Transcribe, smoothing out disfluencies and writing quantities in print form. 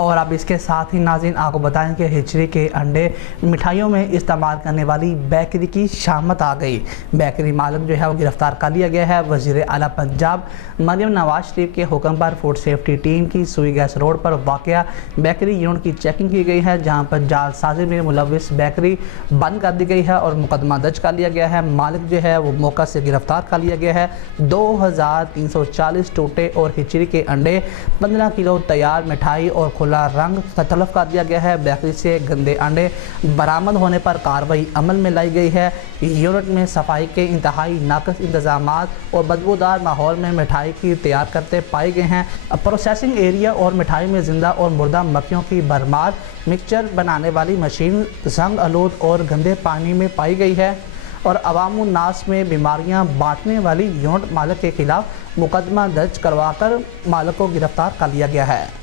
और अब इसके साथ ही नाज़रीन आपको बताएं कि हिजरी के अंडे मिठाइयों में इस्तेमाल करने वाली बेकरी की शामत आ गई। बेकरी मालिक जो है वो गिरफ्तार कर लिया गया है। वज़ीर आला पंजाब मरियम नवाज शरीफ के हुक्म पर फूड सेफ्टी टीम की सुई गैस रोड पर वाक़या बेकरी यूनिट की चेकिंग की गई है, जहाँ पर जालसाजी में मुलविस बेकरी बंद कर दी गई है और मुकदमा दर्ज कर लिया गया है। मालिक जो है वो मौका से गिरफ्तार कर लिया गया है। 2340 टोटे और हिजरी के अंडे, 15 किलो तैयार मिठाई और खुला रंग तलब कर दिया गया है। बेकरी से गंदे अंडे बरामद होने पर कार्रवाई अमल में लाई गई है। यूनिट में सफाई के इंतहाई नाक़िस इंतजाम और बदबूदार माहौल में मिठाई की तैयार करते पाए गए हैं। प्रोसेसिंग एरिया और मिठाई में जिंदा और मुर्दा मक्खियों की भरमार, मिक्सचर बनाने वाली मशीन जंग आलूद और गंदे पानी में पाई गई है और अवामुन नास में बीमारियां बांटने वाली यूनिट मालिक के खिलाफ मुकदमा दर्ज करवाकर मालिक को गिरफ्तार कर लिया गया है।